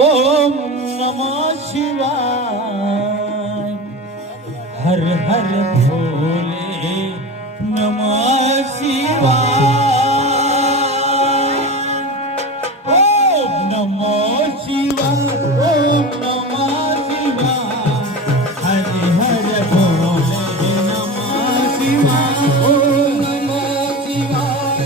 ओम नमः शिवाय हर हर भोले नमः शिवाय ओम नमः शिवाय ओम नमः शिवाय हर हर भोले नमः शिवाय ओम नमः शिवाय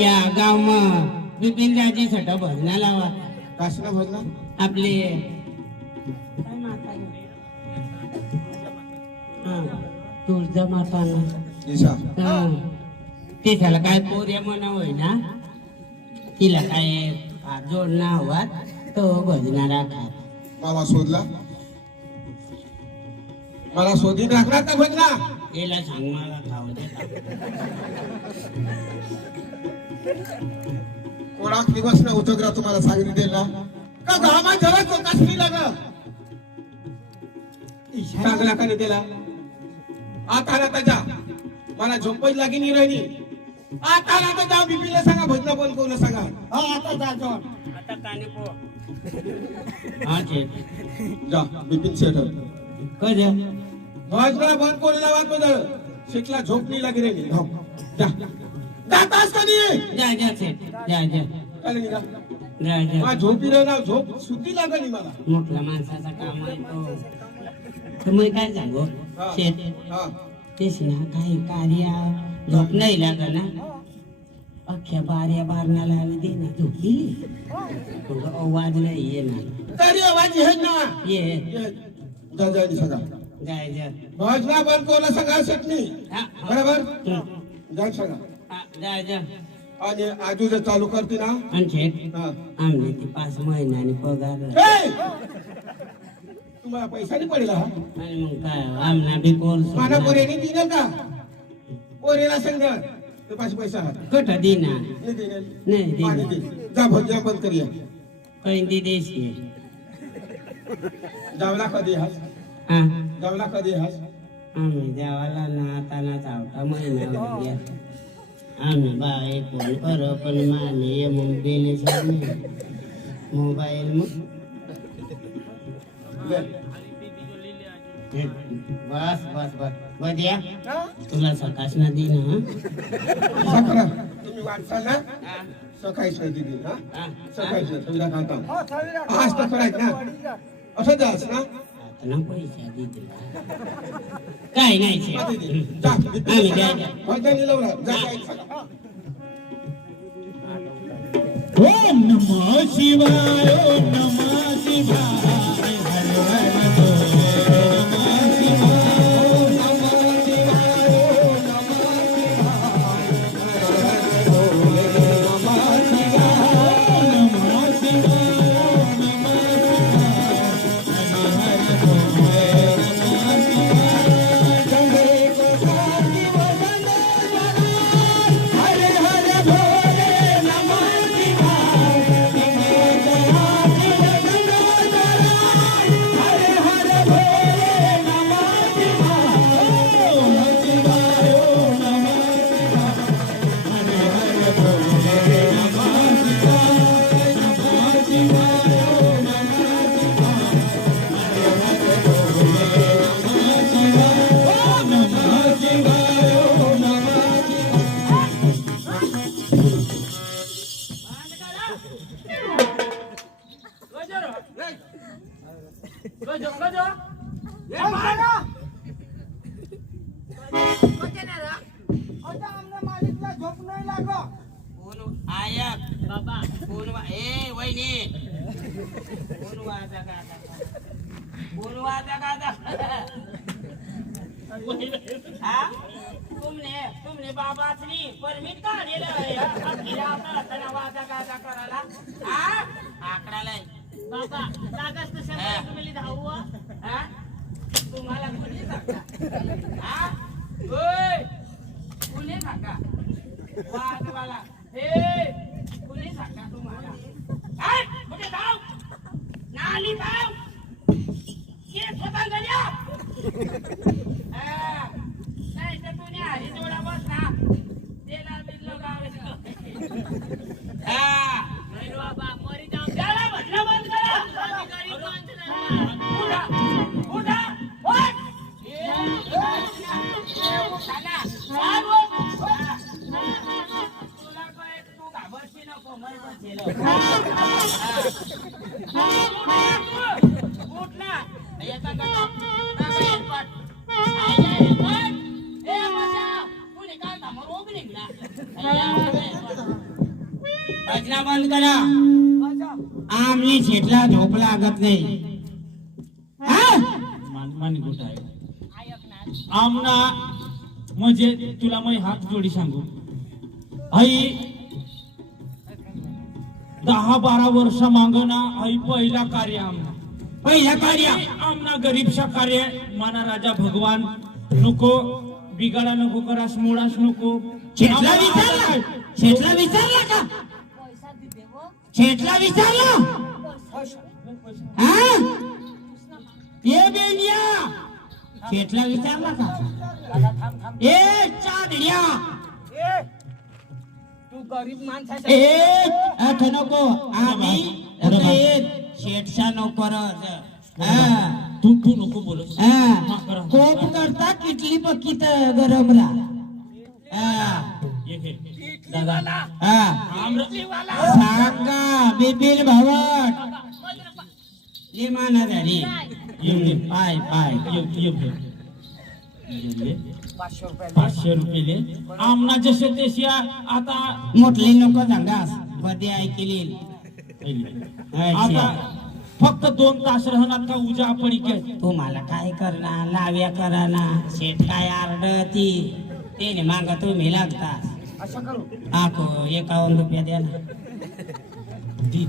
या गाव विपिन राजे सटा भजना लावा कसलं भजन आपले तुळजा माता ईशा ते त्याला काय पोऱ्या म्हणा होय ना तिला काय जोड ना हवा तो भजना राखा मला शोधला मला शोधीत राखणार का भजना याला सांग मला खाऊ दे कोणाक दिवस ना उचगरा तुम्हाला सांगितले ना का गामा जरा चौकासनी लागा चांगला का नाही दिला आता ना जा मला झोपच लागी नाही राहिली आता ना जा बिपीला सांगा भजना बोल कोण सांगा हा आता जा जॉन आता काने पो हा छे जा बिपिन सेठ कज भजना बंद कोण लावा तुझं शिकला झोप नाही लागी राहिली जा जातास कधी जा जा छे जा जा चालेल निघा जा जा मा झोपी रे ना झोप सुद्धी लागली मला मोठला माणसाचा काम आहे तो तुम्ही काय सांगू शेत हा तेच ना काही कार्य झोप नाही लागा ना अख्ख्या बाऱ्या बारणाला दे ना झोपली आवाज नाही ये ना तरी आवाज आहे ना ये जा जा सांगा जाय जा भजना बंद कोणला सांगा शकनी बरोबर जा सांगा जाय जा आणि आजू जर चालू करते ना आणि शेत हा आमने ती 5 महिन्याने पगार ए! तुम्हाला पैसा नाही पडला आणि मग काय आमना बी कोर्स मला पोरेने दिलं का पोरेला सांग ते पैसा कट दिना नाही देणार. नाही पाणी दिना दे. जा भजना बंद करूया कैंदी देशी जावला कधी हास हा जावला कधी हास आम्ही देवाला नाताना चावटा महिना होऊया आम्ही बाय कोण कर पण माने मग गेले सामने मोबाईल मग ले. बस बस बस बद्या तुला सकाश ना दिन सकरा तुम्ही वाटसाल ना सकाळीच नाही दिली हा सकाळीच नाही सविरा खाता आज तर करायचं ना असं जास ना ना पैसा दिले काय नाही जा आम्ही द्या भजनी लावला जा काय सांगा ओम नमः शिवाय ओम नमः शिवाय हर हर भोले नमः शिवाय ओम नमः शिवाय ओम नमः शिवाय हर हर भोले नमः कजो कजो ये बाय आता आमना मालिकला झोप नाही लागो कोण आयक बाबा कोण ए वहिनी कोण वाजा गाता हा तुमने बाबाचनी परमिट का दिलं वाजा गाता करायला हा आकडालाय बाबा लागस तर शंभर तुम्ही धावू हा तुम्हाला कोणी सांगा हा ओय कोणी सांगा वाजवाला ए कोणी सांगा तुम्हाला काय कुठे धाव नाली धाव के स्वतः गल्या नाही तर तुम्ही हरी जोडा बस ना तेला बिल्लो गाव हा नाही बाबा मरी जाऊ त्याला म्हटलं बंद करा गरीब माणसं उठा उठा उठ उठाना तुला काय तू घाबरशी नको मर बसेल उठ ना याचा भजना बंद करा आमने शेटला झोप लागत नाही मानी गोष्ट आहे आमना म्हणजे तुला मी हात जोडी सांगू आई 10-12 वर्ष मागना आई पहिला कार्य आमना गरीबशा कार्य माना राजा भगवान नको बिगाडा नको करास मोडास नको शेटला विचारला का शेटला विचारला ये बेनिया शेटला विचारला का ए चादड्या तू गरीब माणसाचा ए अथ नको आम्ही आता शेटचा नोकर तू नको बोलस कोप करता किटली पक्कीत गरमला दादा सांगा बिपिल भवट इमाना झाली पाय पाय 500 रुपये आमना जसे तशी आता मोठली नको सांगास बदे ऐकली आता फक्त 2 तास राहणार का उजा पडी काय तुम्हाला काय करणार लाव्या कराना शेट काय आरडती तेने मागा तुम्ही लागता असं करू आखो 51 रुपया द्या ना दी